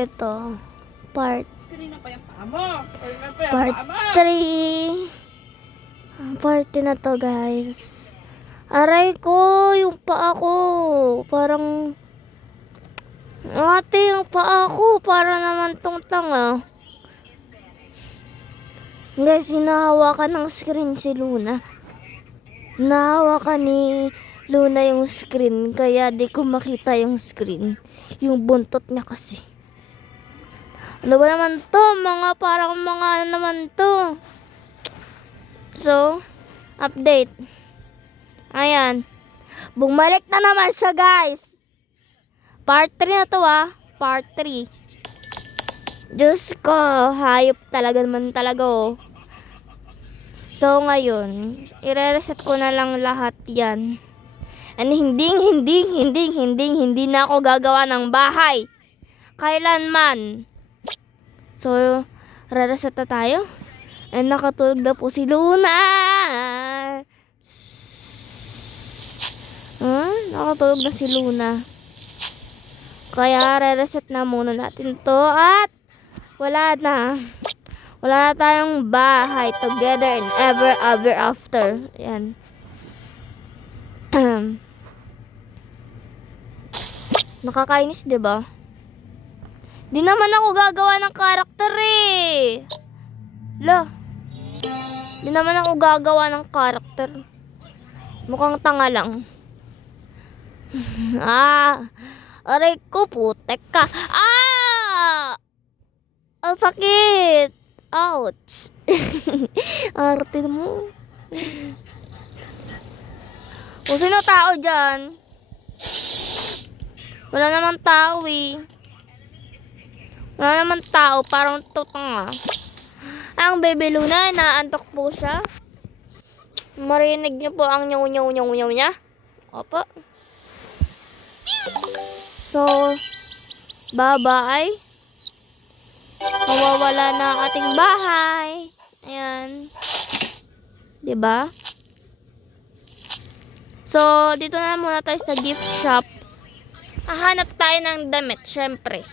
Ito, part Kanina pa yung paa mo. Kanina pa yung part paa mo. 3. Party na to, guys. Aray ko, yung paa ko. Parang ate, yung paa ko para naman tong tanga. Guys, hinahawakan ng screen si Luna. Nahawakan ni Luna yung screen, kaya di ko makita yung screen. Yung buntot niya kasi. Ano ba naman to? Parang mga ano naman to. So, update. Ayan. Bumalik na naman siya, guys. Part 3 na to, Part 3. Diyos ko, hayop talaga naman talaga, oh. So, ngayon, i-reset ko na lang lahat yan. And hindi na ako gagawa ng bahay. Kailanman. So, re-reset na tayo. And nakatulog na po si Luna. Nakatulog na si Luna. Kaya re-reset na muna natin to. At wala na tayong bahay together and ever after. Ayan. Nakakainis, 'di ba? Di naman ako gagawa ng karakter eh. Di naman ako gagawa ng karakter. Mukhang tanga lang. Aray ko, putek ka. Ang sakit. Ouch. Arte mo. Kung sino tao dyan? Wala namang tao eh. Wala naman tao, parang tutanga. Ang baby Luna, naantok po siya. Marinig niyo po ang nyaw niya. Opo. So, bye-bye. Mawawala na ang ating bahay. Ayan. 'Di ba? So, dito na muna tayo sa gift shop. Hahanap tayo ng damit, syempre.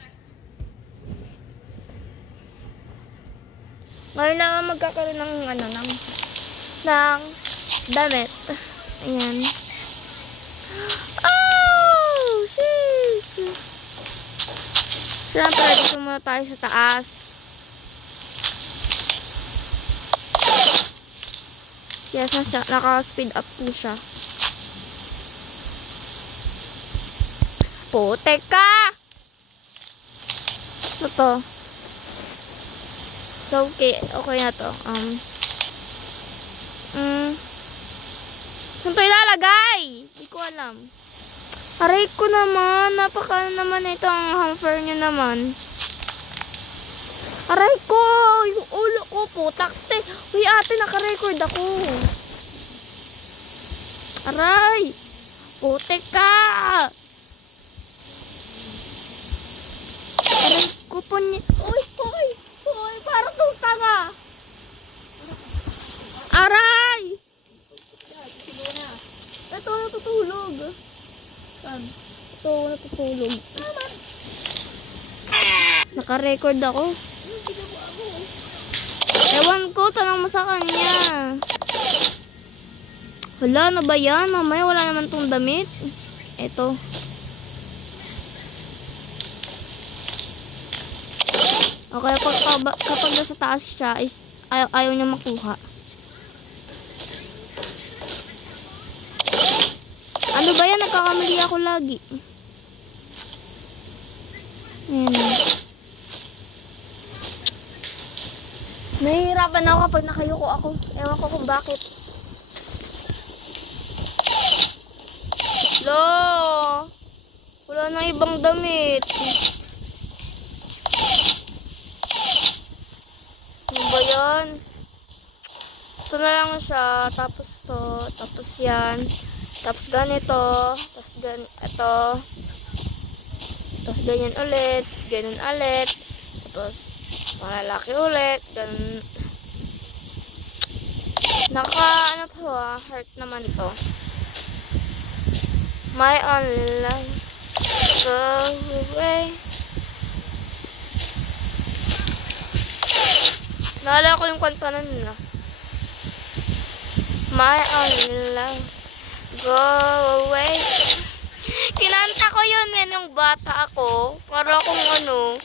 Ngayon na magkakaroon ng ng damit. Ayan. Oh, sheesh. Siyempre, dito muna tayo sa taas. Yes, naka-speed up po siya. Putek ka! Ano to? So, okay na to. Saan to ilalagay? Hindi ko alam. Aray ko naman. Napaka naman ito ang hamper nyo naman. Aray ko! Yung ulo ko po. Takte. Uy ate, naka-record ako. Aray! Putek ka! Aray ko po niya. Uy! Parang tong tanga. Aray! Ito, natutulog. Saan? Ito, natutulog. Naka-record ako. Ewan ko, tanong mo sa kanya. Hala, ano ba yan? Mamaya wala naman tong damit. Ito. Okay, kapag nasa taas siya, is ayaw niya makuha. Ano ba yan? Nagkakamali ako lagi. Ayan. Nahihirapan ako kapag nakayuko ako. Ewan ko kung bakit. Wala na ibang damit. Ano ba yan? Ito na lang siya. Tapos to. Tapos yan. Tapos ganito. Tapos ito. Tapos ganyan ulit. Ganun ulit. Tapos malalaki ulit. Ganun. Ano to heart naman to. My online. Go away. Naalala ko yung kanta nun na. My only love, go away. Kinanta ko yun nung bata ako. Para akong ano.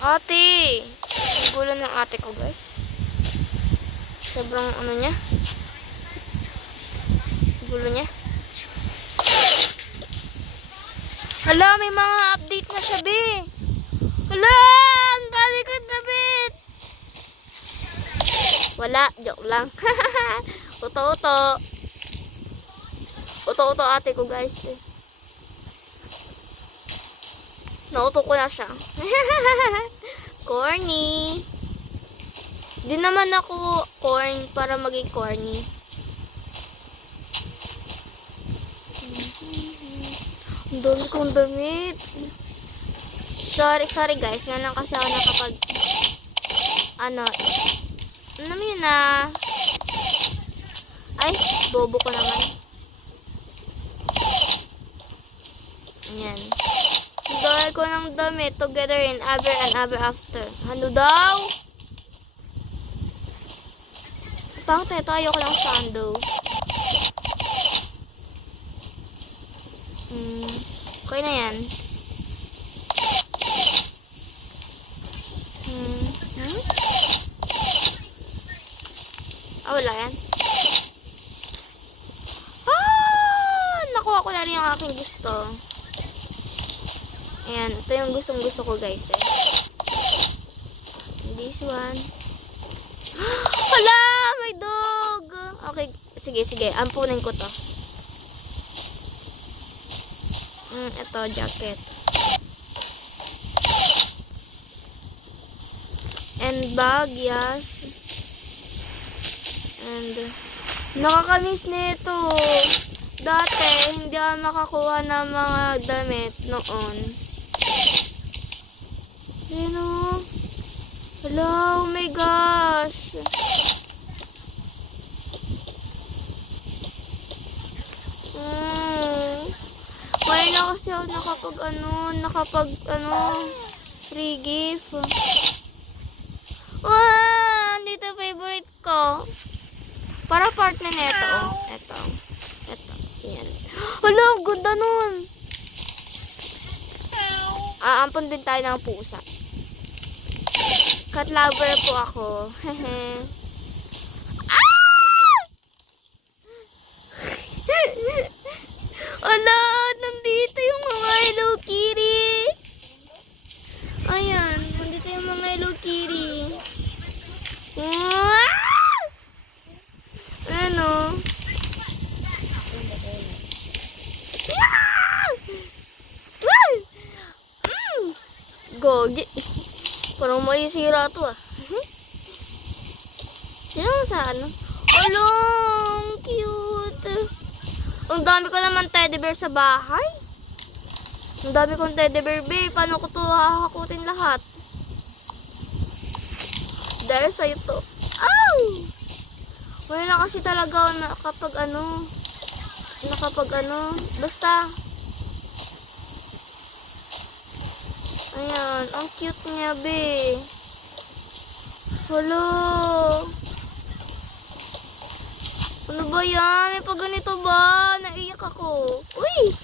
Ate! Ang gulo ng ate ko, guys. Sobrang ano niya. Gulo niya. Hala, may mga update na siya, be. Hala, ang dami kong damit. Wala, joke lang. Uto-uto. Uto-uto ate ko, guys. Nauto ko na siya. Corny. Di naman ako corn para maging corny. Ang dami kong damit. Sorry guys. Nga lang kasi ako nakapag ano mo yun na. Ay, bobo ko naman. Ayan. Dahil ko ng damit together in ever and ever after. Ano daw? Pangit na ito. Ayoko ng sando. Okay na yan. Wala yan. Nakuha ko na rin yung aking gusto. Ayan, ito yung gustong gusto ko, guys. This one. Hala! May dog! Okay, sige. Ampunin ko to. Ito, jacket. And bag, yes. And nakakamiss nito. Dati, hindi ako makakuha ng mga damit noon. Ayan o. Hello, oh my gosh. Kaya na kasi ako nakapag free gift. Dito favorite ko. Para partner nito. Ito. Yan. Hala, ang ganda nun. Aampon din tayo ng pusa. Cat lover po ako. Hala, nandito yung mga Hello Kitty. Ayan, nandito yung mga Hello Kitty. Ano? Gogi. Parang may sira to ah. Yan sa ano? Along, cute. Ang dami ko naman teddy bear sa bahay. Ang dami kong teddy bear, babe. Paano ko to hahakutin lahat? Dahil sa'yo to. Ow! Wala kasi talaga nakapag basta. Ayan, ang cute niya, be. Hello. Ano ba yan? May pag ganito ba? Naiyak ako. Uy!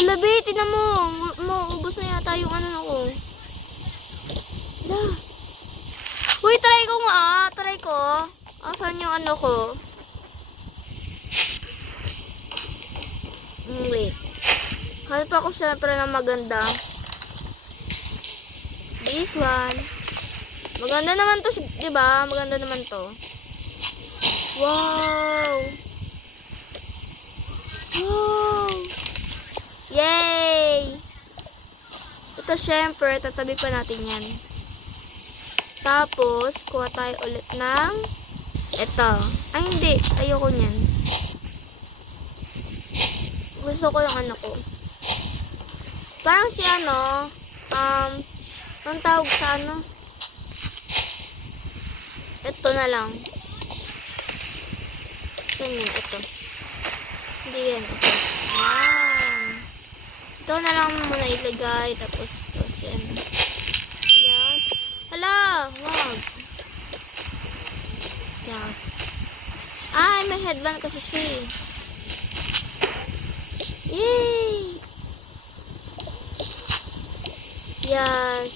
Hala, be, tinan mo. Maubos na yata yung ano ko. Hala. Uy, try ko nga. Try ko. Asan yung ano ko? Wait. Hanap ako syempre na maganda. This one. Maganda naman to, diba? Maganda naman to. Wow! Wow! Yay! Ito syempre, tatabi pa natin yan. Tapos, kuha tayo ulit ng ito. Ay, hindi. Ayoko niyan. Gusto ko yung ano ko. Parang si ano, anong tawag sa ano? Ito na lang. Saan yun? Ito. Hindi yan. Ito. Yan. Ito na lang muna ilagay. Tapos ito. Yan. Yes. Hala! Wag. Yes. Ay, may headband kasi siya eh. Yay! Yes.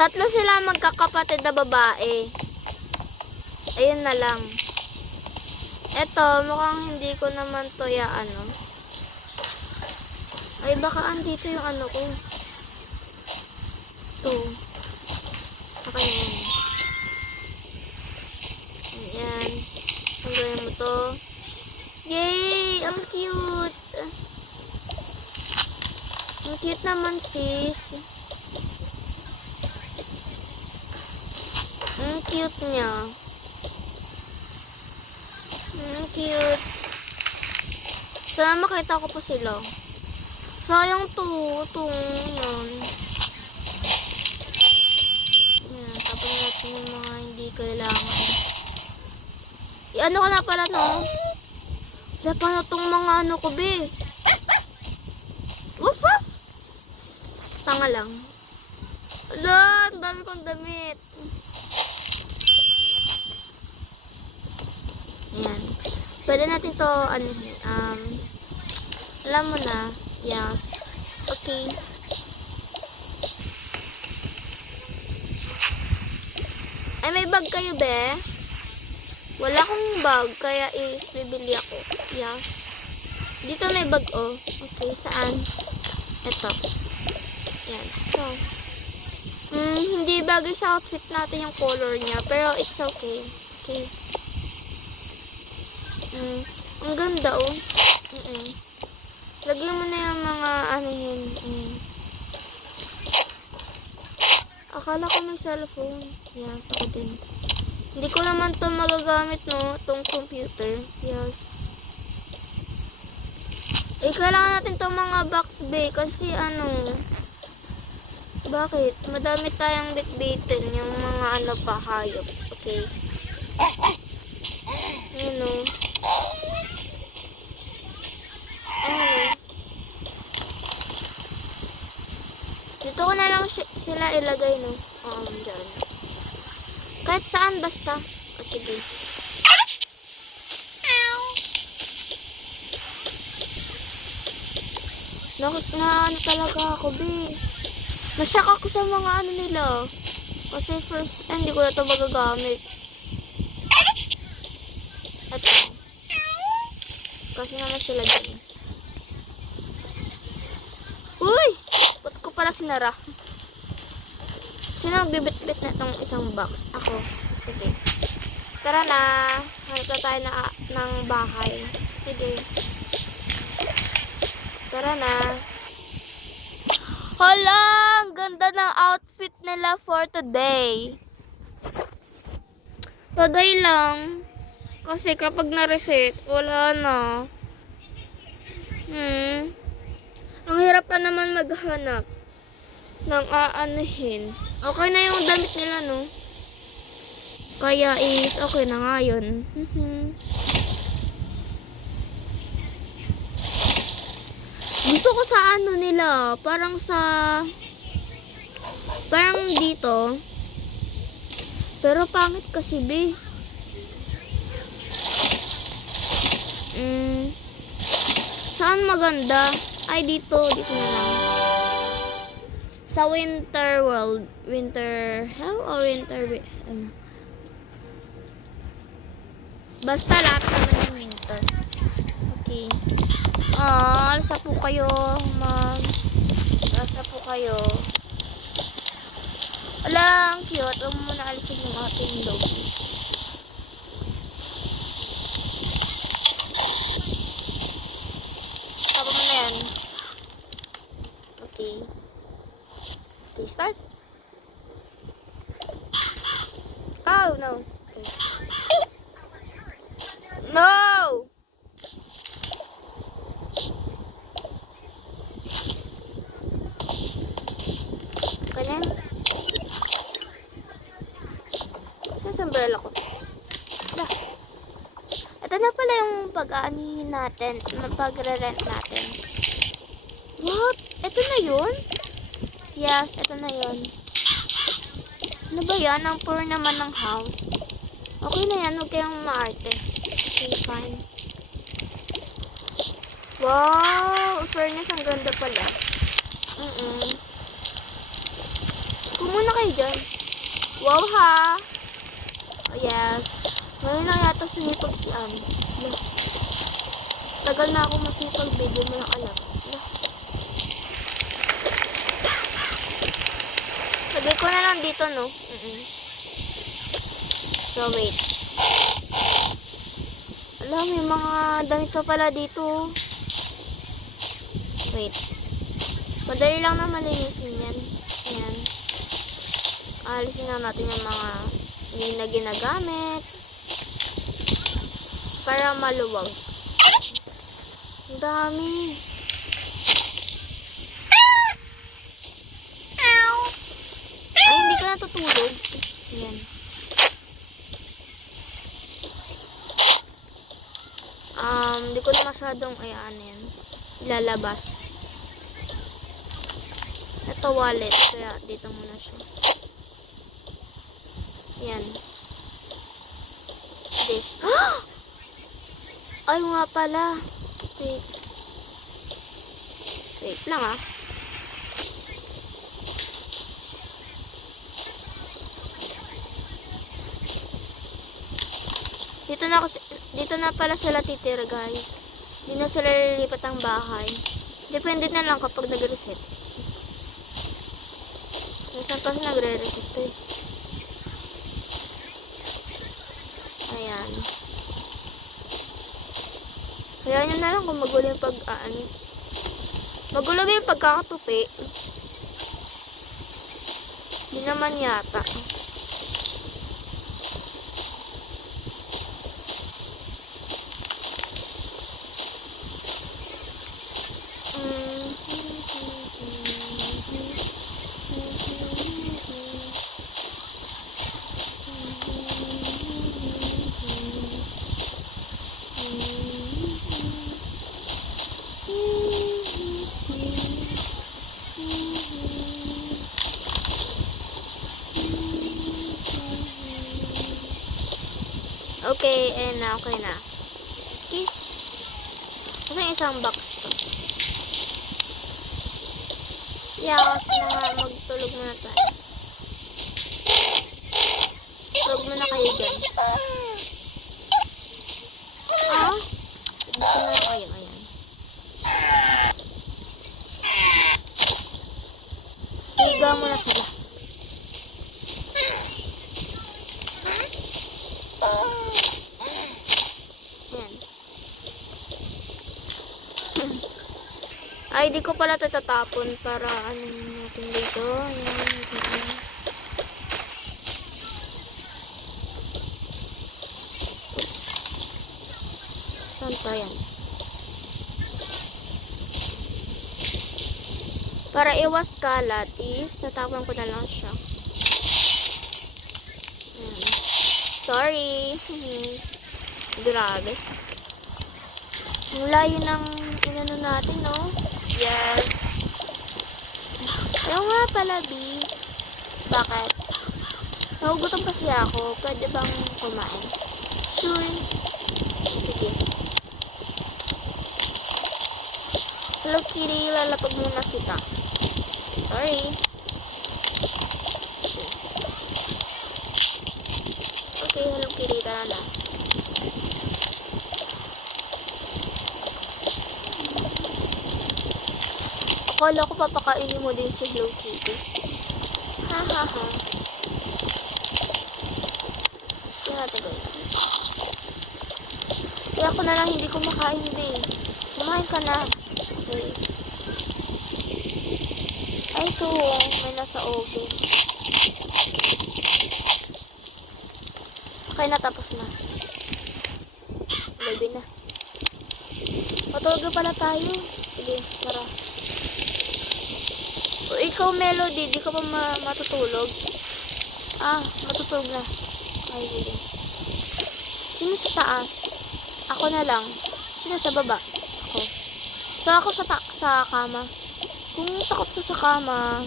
Tatlo sila magkakapatid na babae. Ayun na lang. Eto, mukhang hindi ko naman to ano. Ay, baka andito yung ano ko. Ito. Sa kanya yan. Ayan. Tanggalin mo to. Yay! Ang cute! Ang cute naman, sis. Ang cute niya. Ang cute. Sana makita ko pa sila. Sayang to. Itong yan. Yan. Tapos natin yung mga hindi kailangan. Ano ka na pala, no? Wala pa na itong mga ano ko, be. Woof, woof. Tanga lang. Ala, ang dami kong damit. Ayan. Pwede natin to, alam mo na. Yes. Okay. Ay, may bag kayo, be? Wala akong bag, kaya bibili ako. Yes. Dito may bag, oh. Okay, saan? Ito. Yan. Ito. Hindi bagay sa outfit natin yung color niya, pero it's okay. Okay. Ang ganda, oh. Lagyan mo na yung mga ano yun. Akala ko may cellphone. Yes, ako din. Hindi ko naman to magagamit, no? Tong computer. Yes. Kailangan natin tong mga box bay kasi ano. Bakit? Madami tayong bitbitin yung mga ano pa hayop. Okay. Ayan, o. Dito ko na lang sila ilagay, no? Oo, dyan. Kahit saan, basta. O, sige. Na ano talaga ako, be. Nasyak ako sa mga ano nila. Kasi first, hindi ko na ito magagamit. Ito. Kasi naman sila dyan. Uy! Ba't ko pala sinara? Sino magbibit-bit na itong isang box? Ako. Sige. Tara na. Hanap na tayo ng bahay. Sige. Tara na. Hala! Ang ganda ng outfit nila for today. Today lang. Kasi kapag na-reset, wala na. Ang hirap pa naman maghanap ng aanuhin. Okay na yung damit nila, no? Kaya is okay na nga yun. Gusto ko sa ano nila, parang dito. Pero pangit kasi, be. Saan maganda? Ay, dito na lang. Sa Winter World. Winter Hell o Winter... Ano? Basta lahat naman yung winter. Okay. Alas na po kayo, ma'am. Alas na po kayo. Ala, ang cute. Huwag mo muna alisin yung ating logo. Tapos mo na yan. Okay. Okay, start. Oh, no. Okay. No! Ganyan. Saan ba umbrella ko. Dah. Ito na pala yung pag-aanihin natin, pagre-rent natin. What? Ito na yun? Yes, ito na yun. Ano ba yan? Ang poor naman ng house. Okay na yan, huwag kayong maarte. Okay, fine. Wow! Fairness, ang ganda pala. Kumuna kayo dyan. Wow ha! Oh yes. Ngayon na yata sumipag si Anne. Tagal na ako masipag, baby mo lang alam. Sabi ko na lang dito, no? So, wait. Alam, may mga damit pa pala dito. Wait. Madali lang naman linisin yan. Ayan. Alisin lang natin yung mga hindi na ginagamit. Para maluwag. Ang dami. Ay, hindi ka natutulog. Ayan. Hindi ko na masyadong, yan. Ilalabas. Ito wallet. Kaya, dito muna siya. Ayan. This. Ay, nga pala. Wait. Wait lang, ah. Dito na pala sila titira, guys. Hindi na sila lilipat ang bahay. Depende na lang kapag nag-reset. Nasaan pa nagre-reset to eh. Ayan. Kaya nyo na lang kung magulo yung magulo ba yung pagkakatupi? Hindi naman yata. Okay, and okay na. Okay. Kasi isang box to. Yeah, kasi na magtulog muna tayo. Tulog muna kayo dyan. Dito na lang kayo. Ayan. Higa mo na sila. Ay, di ko pala ito tatapon para ano natin dito. Ayan. Oops. Saan pa yan? Para iwas kalat is tatapon ko na lang siya. Ayan. Sorry. Grabe. Ang layo ng inano natin, no? Yes. Ayaw nga pala, B. Bakit? Nagugutom kasi ako. Pwede bang kumain? Sure. Sige. Hello, Kitty. Lalapag muna kita. Sorry. Okay, Hello, Kitty. Tara na. Akala ko papakainin mo din si Hello Kitty. Ha ha ha. Kaya tagal. Kaya ako na lang hindi kumakain din. Kumain ka na. Okay. Ay, ito. May nasa oven. Okay na, tapos na. Gabi na. Matulog na pala tayo. Sige, tara. O, ikaw, Melody, di ka pa matutulog? Matutulog na. Ay, sige. Sino sa taas? Ako na lang. Sino sa baba? Ako. So, ako sa kama. Kung takot ka sa kama,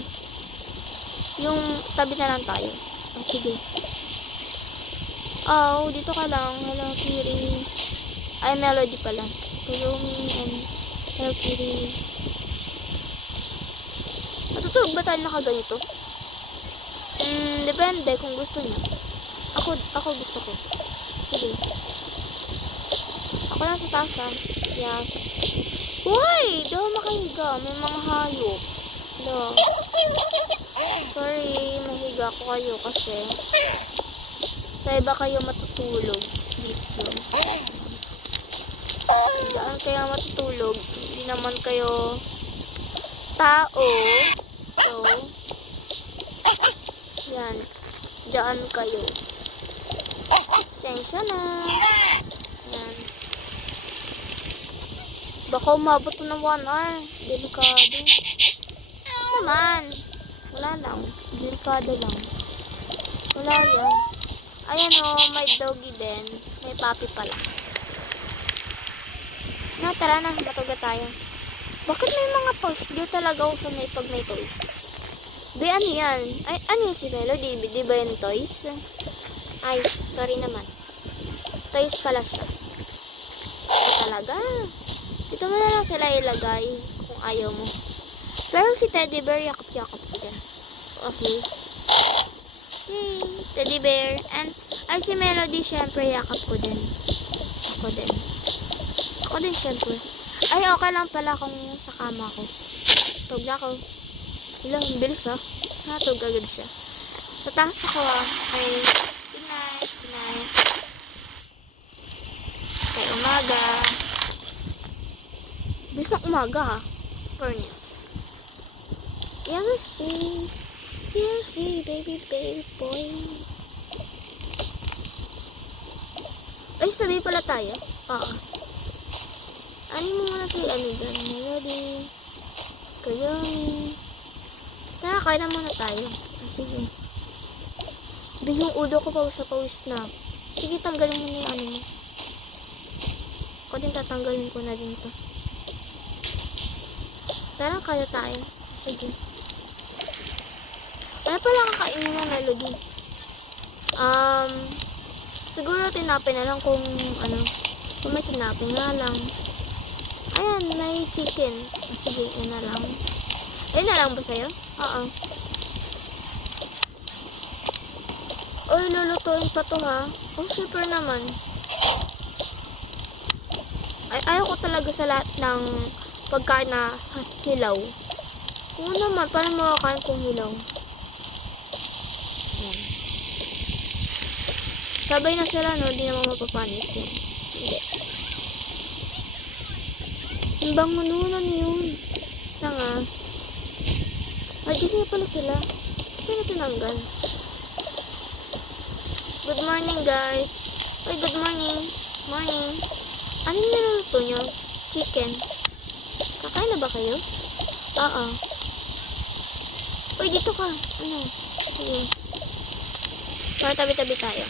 yung tabi na lang tayo. Oh, sige. Oh, dito ka lang. Hello, Kiri. Ay, Melody pala. Kurumi and hello, Kiri. Matutulog ba tayo nakaganito? Depende kung gusto niyo. Ako gusto ko. Sige. Ako lang sa taas, ha? Yes. Uy! Di ako makahiga. May mga hayop. Hello. Sorry, mahiga ko kayo kasi sa iba kayo matutulog. Dito. Diyan kayo matutulog. Hindi naman kayo tao. So, yan. Diyan kayo. Sensya na. Yan. Baka umabot na ng 1 hour. Delikado. Naman. Wala lang. Delikado lang. Wala yan. Ayan o, may doggy din. May puppy pala. Na, tara na. Matuga tayo. Bakit may mga toys? Di talaga ako sanay pag may toys. Be, ano yan? Ay, ano yung si Melody? Di ba yung toys? Ay, sorry naman. Toys pala siya. Talaga. Dito mo na lang sila ilagay kung ayaw mo. Pero si Teddy Bear, yakap-yakap ko din. Okay. Yay, Teddy Bear. And, ay si Melody, syempre, yakap ko din. Ako din. Ako din, syempre. Ay, okay lang pala kung sa kama ko. Tug na ako. Wala, ang bilis ha. Natug agad siya. Tataas ako Okay. Good night. Good night. Okay, umaga. Bilis ng umaga ha. Furnace. Yes, baby boy. Ay, sabi pala tayo. Oo. Ano mo muna si dyan? Melody. Kayomi. Tara, kain na muna tayo. Sige. Yung ulo ko pawis na. Sige, tanggalin mo na yung ano mo. Ako din tatanggalin ko na din to. Tara, kaya tayo. Sige. Ano pala kakainin na Melody? Siguro tinapin na lang kung ano. Kung may tinapin nga lang. Ayan, may chicken. Sige, yun na lang. Ayun na lang ba sa'yo? Oo. Uy, lulutuin pa to ha. Oh, super naman. Ayaw ko talaga sa lahat ng pagkain na hilaw. Oo naman, paano makakain kung hilaw? Ayan. Sabay na sila, no? Hindi naman mapapanis yun. Hindi. Ang bango nun, ano yun? Tanga. Ay, gising na pala sila. Kaya na tinanggal. Good morning, guys. Ay, good morning. Morning. Ano yung niluluto nyo? Chicken. Kakain na ba kayo? Oo. Uy, dito ka. Ano? Sige. Para tabi-tabi tayo.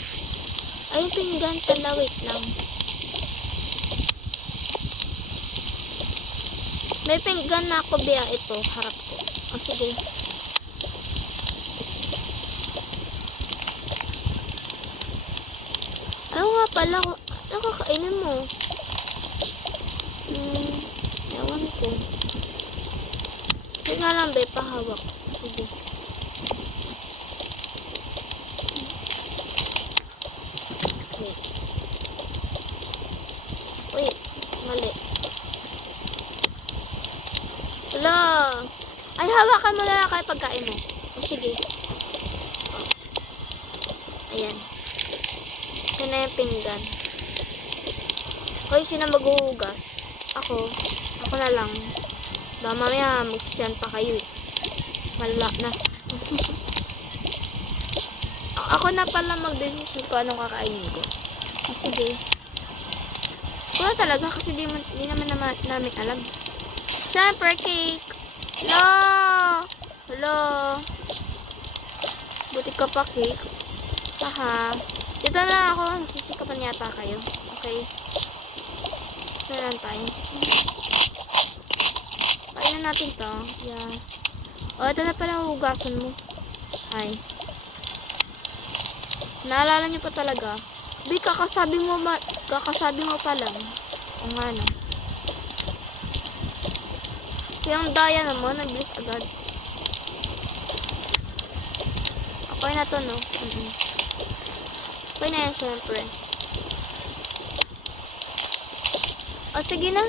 Ay, yung pinggan. Tala, wait lang. May pinggan na ako, Bea. Ito, harap ko. O, sige. Ano nga pala? Ano kakainin mo? Ewan ko. Hindi nga lang, Bea. Pahawak. Sige. Wait. Wait. Mali. Wala. Ay, hawakan mo na lang kayo pagkain mo. O, sige. O. Ayan. Ito na yung pinggan. Hoy, sino maghuhugas? Ako. Ako na lang. Baka mamaya magsisyan pa kayo. Malala na. Ako na pala mag-decision kung anong kakainin ko. O, sige. Wala talaga kasi di naman namin alam. Siyempre, cake. Hello! Hello! Buti ka pa, cake. Haha. Dito na ako. Nasisikapan yata kayo. Okay. Ito na lang tayo. Kainin natin to. Yes. Oh, ito na pala ang hugasan mo. Ay. Naalala niyo pa talaga. Di, kakasabi mo pa lang. O nga no. Yung daya naman, nagbilis agad. Okay na to, no? Okay na yan, syempre. O, sige na.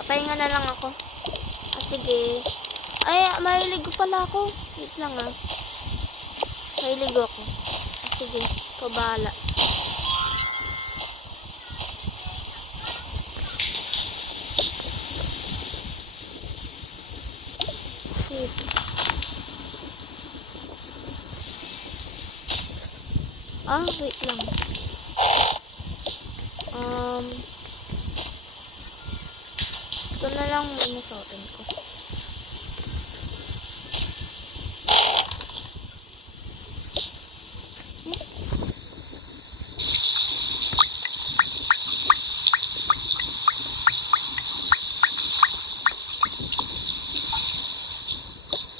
Papahinga na lang ako. O, sige. Ay, mahiligo pala ako. Wait lang, ah. Mahiligo ako. O, sige. Ikaw bahala. Wait. Wait lang. Ito na lang muna sa open ko.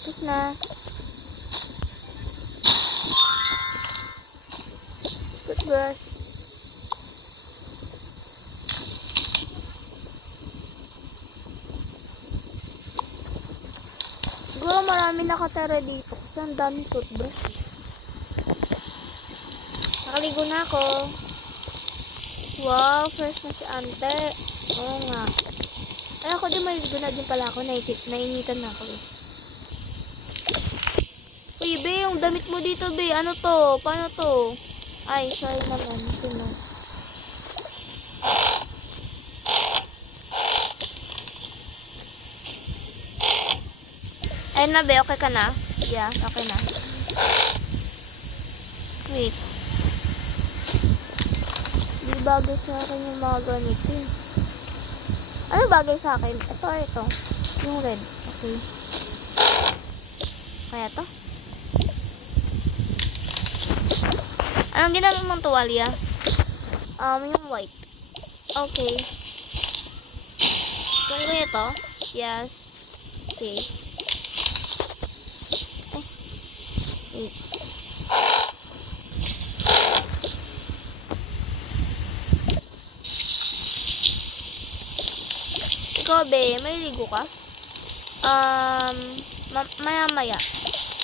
Tapos na. Toothbrush. Siguro marami nakatira dito kasi ang daming toothbrush. Nakaligo na ako. Wow, fresh na si ante. Oo nga. Ay, ako din maligo na din pala ako. Nainitan na ako eh. Uy, be, yung damit mo dito, be. Ano to? Paano to? Ay, sorry naman. Ito. Ayun na, be. Okay ka na? Yeah, okay na. Wait. Di bagay sa akin yung mga ganito eh. Ano bagay sa akin? Ito or ito? Yung red. Okay. Kaya to? Anong ginamit mong tuwalya? Yung white. Okay. Kung ito? Yes. Okay. Ay. Wait. Ikaw, be, may ligo ka? Maya-maya.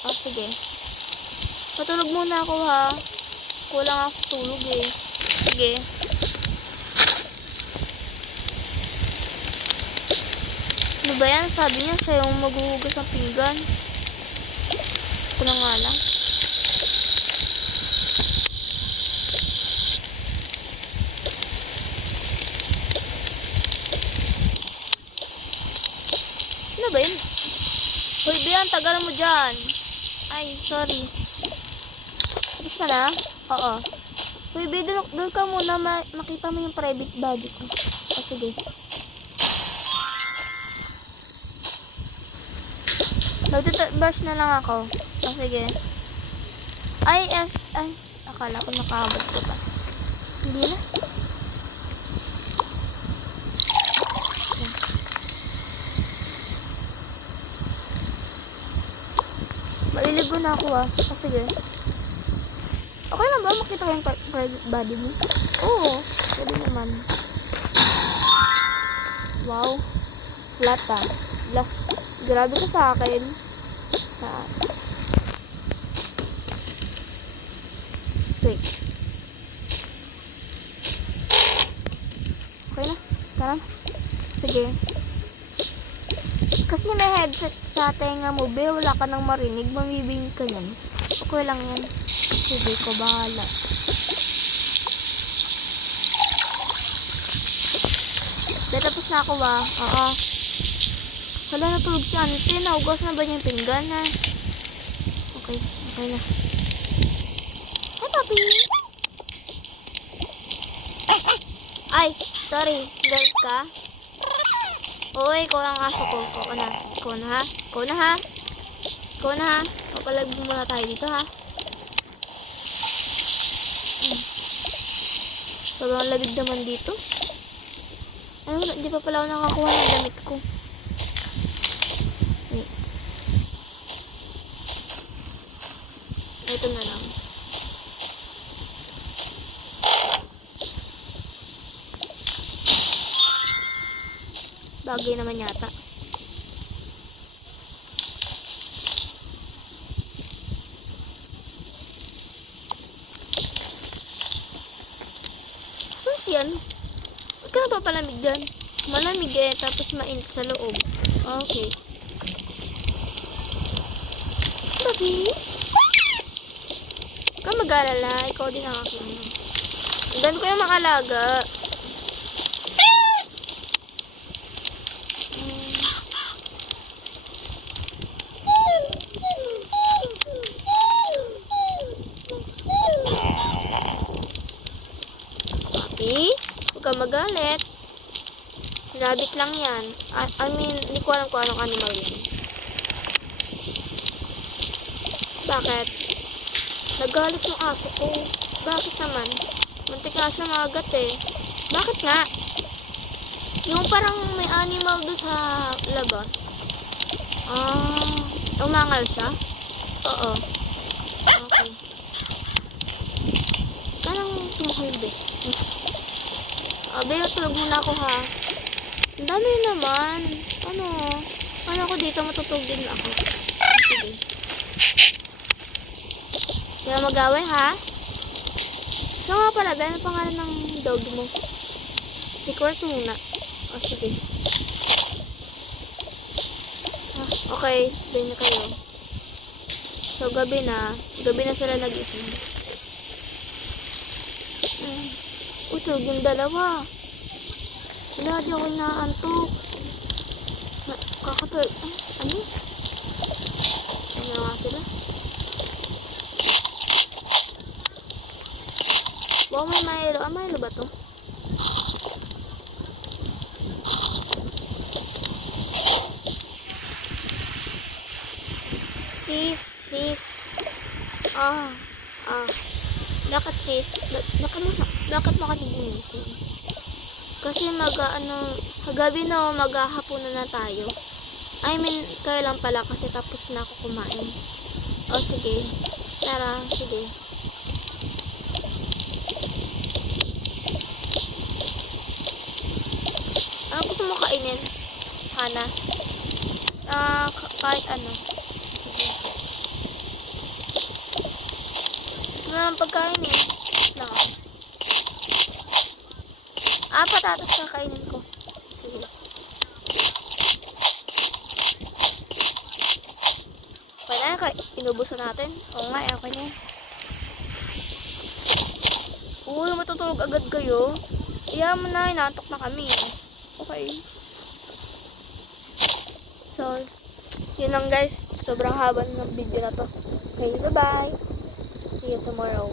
Oh, sige. Patulog muna ako, ha? Kulang ako sa tulog, eh. Sige. Ano ba yan? Sabi niya, siya yung maghuhugas ng pinggan. Ko na nga lang. Ano ba yun? Hoy, Bian, tagal mo dyan. Ay, sorry. Tapos ka na? Oo. Hoy, Bian, doon ka muna. Makita mo yung private body ko. O, sige. Mag-toothbrush na lang ako. O, sige. Ay, akala ko nakahabot ko pa. Hindi na. Maliligo na ako, ah. O, sige. Okay lang ba? Makita ko yung private body mo? Oo. Pwede naman. Wow. Flat, ah. Grabe ka sa akin. Wait. Okay na. Tara. Sige. Kasi may headset sa tenga mo, be. Wala ka nang marinig. Mamibing ka yan. Okay lang yan. Sige ko, bahala. Tapos na ako, ba? Oo. Wala, natulog si ante. Naugas na ba niya yung pinggan, ha? Okay na. Hi, papi! Ay, sorry. Girl ka? Uy, ikaw lang aso ko. Ikaw na, ha? Papalag muna tayo dito, ha? Sobrang lamig naman dito. Ay, wala. Hindi pa pala ako nakakuha ng damit ko. Wait. Ito na lang. Bagay naman yata. Saan siyan? Huwag ka na papalamig dyan. Malamig eh, tapos mainit sa loob. Okay. Baby? Huwag ka mag-alala. Ikaw din ang aking ano. Hanggang ko yung makalaga. Okay? Huwag ka magalit. Rabbit lang yan. I mean, hindi ko alam kung anong animal yan. Bakit? Nagalit yung aso ko. Bakit naman? Muntik nga siya magat eh. Bakit nga? Yung parang may animal doon sa labas. Umangal siya? Oo. Okay. Kanang tumukulbe. Bayo, tulog muna ako ha. Ang dami naman. Ano ako dito, matutulog din ako. Sige. Kaya mag-away ha. So nga pala, ba, ano pangalan ng dog mo? Si Kurt muna. O, sige. Okay, doon na kayo. So, gabi na sila nag-ising. Tulog yung dalawa. Wala, di ako inaantok. Kakatulog. Ano? Ano nga sila? Wow, may Milo. Milo ba to? Sis. Bakit sis? Bakit mo kami ginising? Kasi gabi na maghahapunan na tayo. I mean, kayo lang pala kasi tapos na ako kumain. O sige. Tara, sige. Ano gusto mo kainin? Hana? Kahit ano. Sige. Ito na lang pagkain eh. Lang. Patatas kakainin ko. Sige. Okay na, inubusan natin. Oo nga, okay na. Uy, matutulog agad kayo. Iya mo na, inaantok na kami. Okay. So, yun lang guys. Sobrang haba ng video na to. Okay, bye-bye. See you tomorrow.